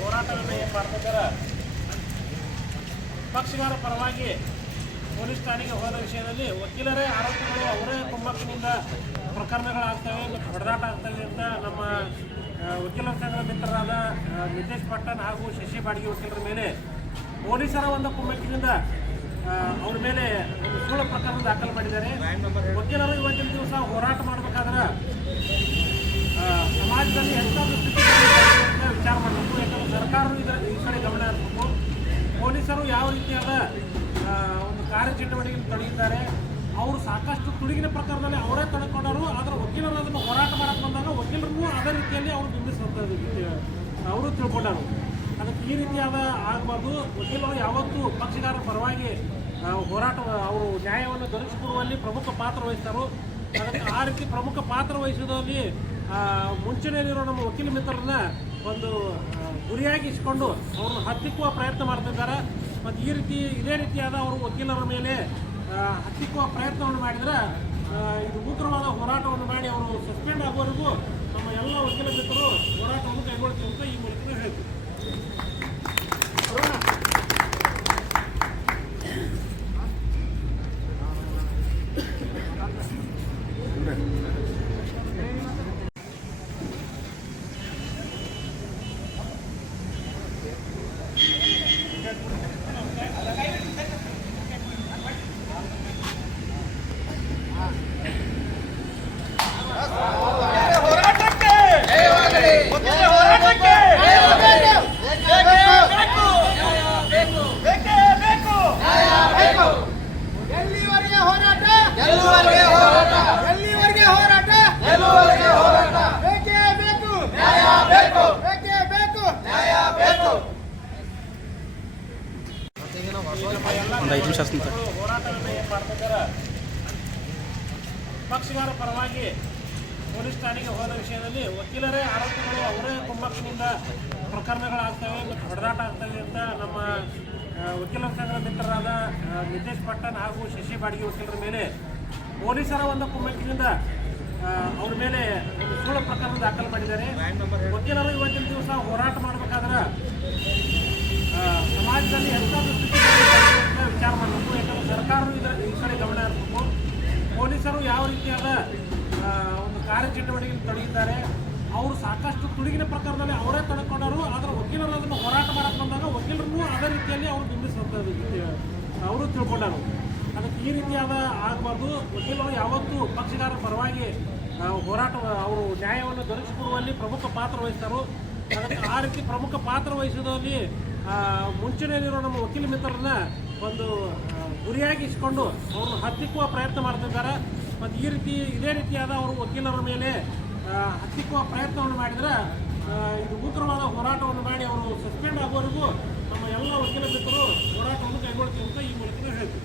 ಹೋರಾಟವನ್ನು ಏನು ಮಾಡ್ತಿದ್ದಾರೆ ಪಕ್ಷಗಾರ ಪರವಾಗಿ ಪೊಲೀಸ್ ಠಾಣೆಗೆ ಹೋದ ವಿಷಯದಲ್ಲಿ ವಕೀಲರೇ ಆರೋಪಿಗಳು ಅವರೇ ಕುಮ್ಮಕ್ಕಿನಿಂದ ಪ್ರಕರಣಗಳಾಗ್ತವೆ ಮತ್ತು ಹೊಡೆದಾಟ ಆಗ್ತವೆ ಅಂತ ನಮ್ಮ ವಕೀಲರ ಸಂಘದ ಮಿತ್ರರಾದ ನಿತೇಶ್ ಪಟ್ಟಣ್ ಹಾಗೂ ಶಶಿ ಬಾಡಿಗೆ ವಕೀಲರ ಮೇಲೆ ಪೊಲೀಸರ ಒಂದು ಕುಮ್ಮಕ್ಕಿನಿಂದ ಅವ್ರ ಮೇಲೆ ಒಂದು ಸುಳ್ಳು ಪ್ರಕರಣ ದಾಖಲು ಮಾಡಿದ್ದಾರೆ. ವಕೀಲರು ಇವತ್ತಿನ ದಿವಸ ಹೋರಾಟ ಮಾಡಬೇಕಾದ್ರೆ ಸಮಾಜದಲ್ಲಿ ಎಂಥ ಸ್ಥಿತಿ ವಿಚಾರ ಮಾಡಬೇಕು. ಯಾಕಂದರೆ ಸರ್ಕಾರವು ಈ ಕಡೆ ಗಮನ ಹರಿಸಬೇಕು. ಪೊಲೀಸರು ಯಾವ ರೀತಿಯಾದ ಒಂದು ಕಾರ್ಯಚಟುವಟಿಕೆಯನ್ನು ತೊಡಗಿದ್ದಾರೆ. ಅವರು ಸಾಕಷ್ಟು ತುಡುಗಿನ ಪ್ರಕರಣದಲ್ಲಿ ಅವರೇ ತೊಡಕೊಂಡರು. ಆದರೆ ವಕೀಲರು ಅದನ್ನು ಹೋರಾಟ ಮಾಡಕ್ಕೆ ಬಂದಾಗ ವಕೀಲರಿಗೂ ಅದೇ ರೀತಿಯಲ್ಲಿ ಅವರು ಬಿಂಬಿಸುವಂಥದ್ದು ಅವರು ತಿಳ್ಕೊಂಡರು. ಅದಕ್ಕೆ ಈ ರೀತಿಯಾದ ಆಗಬಾರ್ದು. ವಕೀಲರು ಯಾವತ್ತೂ ಪಕ್ಷಗಾರರ ಪರವಾಗಿ ಹೋರಾಟ ಅವರು ನ್ಯಾಯವನ್ನು ದೊರಕಿಸಿಕೊಡುವಲ್ಲಿ ಪ್ರಮುಖ ಪಾತ್ರ ವಹಿಸ್ತಾರೆ. ಅದಕ್ಕೆ ಆ ರೀತಿ ಪ್ರಮುಖ ಪಾತ್ರ ವಹಿಸೋದ್ರಲ್ಲಿ ಮುಂಚೆನೇಲಿರೋ ನಮ್ಮ ವಕೀಲ ಮಿತ್ರರನ್ನ ಒಂದು ಗುರಿಯಾಗಿ ಇಸ್ಕೊಂಡು ಅವ್ರನ್ನ ಹತ್ತಿಕ್ಕುವ ಪ್ರಯತ್ನ ಮಾಡ್ತಿದ್ದಾರೆ. ಮತ್ತು ಇದೇ ರೀತಿಯಾದ ಅವರು ವಕೀಲರ ಮೇಲೆ ಹತ್ತಿಕ್ಕುವ ಪ್ರಯತ್ನವನ್ನು ಮಾಡಿದರೆ ಇದು ಉಗ್ರವಾದ ಹೋರಾಟವನ್ನು ಮಾಡಿ ಅವರು ಸಸ್ಪೆಂಡ್ ಆಗುವವರೆಗೂ ನಮ್ಮ ಎಲ್ಲ ವಕೀಲ ಮಿತ್ರರು ಹೋರಾಟವನ್ನು ಕೈಗೊಳ್ತೀವಿ ಅಂತ ಈ ಮೂಲಕ ಹೇಳ್ತೀವಿ. ಹೋರಾಟವನ್ನು ಏನು ಮಾಡ್ತಿದ್ದಾರೆ ಪಕ್ಷಗಾರ ಪರವಾಗಿ ಪೊಲೀಸ್ ಠಾಣೆಗೆ ಹೋದ ವಿಷಯದಲ್ಲಿ ವಕೀಲರೇ ಆರೋಪಿಗಳು ಅವರೇ ಕುಮ್ಮಕ್ಕಿನಿಂದ ಪ್ರಕರಣಗಳಾಗ್ತವೆ ಮತ್ತು ಹೊಡೆದಾಟ ಆಗ್ತವೆ ಅಂತ ನಮ್ಮ ವಕೀಲರ ಸಂಘದ ಮಿತ್ರರಾದ ನಿತೇಶ್ ಪಟ್ಟಣ್ ಹಾಗೂ ಶಶಿ ಬಾಡಿಗೆ ವಕೀಲರ ಮೇಲೆ ಪೊಲೀಸರ ಒಂದು ಕುಮ್ಮಕ್ಕಿನಿಂದ ಅವ್ರ ಮೇಲೆ ಒಂದು ಸುಳ್ಳು ಪ್ರಕರಣ ದಾಖಲು ಮಾಡಿದ್ದಾರೆ. ವಕೀಲರು ಇವತ್ತಿನ ದಿವಸ ಹೋರಾಟ ಮಾಡಬೇಕಾದ್ರೆ ಸಮಾಜದಲ್ಲಿ ಎಂಥ ಸ್ಥಿತಿ ವಿಚಾರ ಮಾಡಬೇಕು. ಯಾಕಂದರೆ ಸರ್ಕಾರವು ಈ ಕಡೆ ಗಮನ ಹರಿಸಬೇಕು. ಪೊಲೀಸರು ಯಾವ ರೀತಿಯಾದ ಒಂದು ಕಾರ್ಯಚಟುವಟಿಕೆಯನ್ನು ತೊಡಗಿದ್ದಾರೆ. ಅವರು ಸಾಕಷ್ಟು ತುಡುಗಿನ ಪ್ರಕರಣದಲ್ಲಿ ಅವರೇ ತೊಡಕೊಂಡರು. ಆದರೆ ವಕೀಲರು ಅದನ್ನು ಹೋರಾಟ ಮಾಡಕ್ಕೆ ಬಂದಾಗ ವಕೀಲರಿಗೂ ಅದೇ ರೀತಿಯಲ್ಲಿ ಅವರು ಬಿಂಬಿಸುವಂಥದ್ದು ಅವರು ತಿಳ್ಕೊಂಡರು. ಅದಕ್ಕೆ ಈ ರೀತಿಯಾದ ಆಗಬಾರ್ದು. ವಕೀಲರು ಯಾವತ್ತೂ ಪಕ್ಷಗಾರರ ಪರವಾಗಿ ಹೋರಾಟ ಅವರು ನ್ಯಾಯವನ್ನು ದೊರಕಿಸಿಕೊಡುವಲ್ಲಿ ಪ್ರಮುಖ ಪಾತ್ರ ವಹಿಸ್ತಾರೆ. ಅದಕ್ಕೆ ಆ ರೀತಿ ಪ್ರಮುಖ ಪಾತ್ರ ವಹಿಸೋದ್ರಲ್ಲಿ ಮುಂಚೆನೇಲಿರೋ ನಮ್ಮ ವಕೀಲ ಮಿತ್ರರನ್ನ ಒಂದು ಗುರಿಯಾಗಿ ಇಸ್ಕೊಂಡು ಅವ್ರನ್ನ ಹತ್ತಿಕ್ಕುವ ಪ್ರಯತ್ನ ಮಾಡ್ತಿದ್ದಾರೆ. ಮತ್ತು ಇದೇ ರೀತಿಯಾದ ಅವರು ವಕೀಲರ ಮೇಲೆ ಹತ್ತಿಕ್ಕುವ ಪ್ರಯತ್ನವನ್ನು ಮಾಡಿದರೆ ಇದು ಉಗ್ರವಾದ ಹೋರಾಟವನ್ನು ಮಾಡಿ ಅವರು ಸಸ್ಪೆಂಡ್ ಆಗುವವರೆಗೂ ನಮ್ಮ ಎಲ್ಲ ವಕೀಲ ಮಿತ್ರರು ಹೋರಾಟವನ್ನು ಕೈಗೊಳ್ತೀವಿ ಅಂತ ಈ ಮೂಲಕ ಹೇಳ್ತೀವಿ.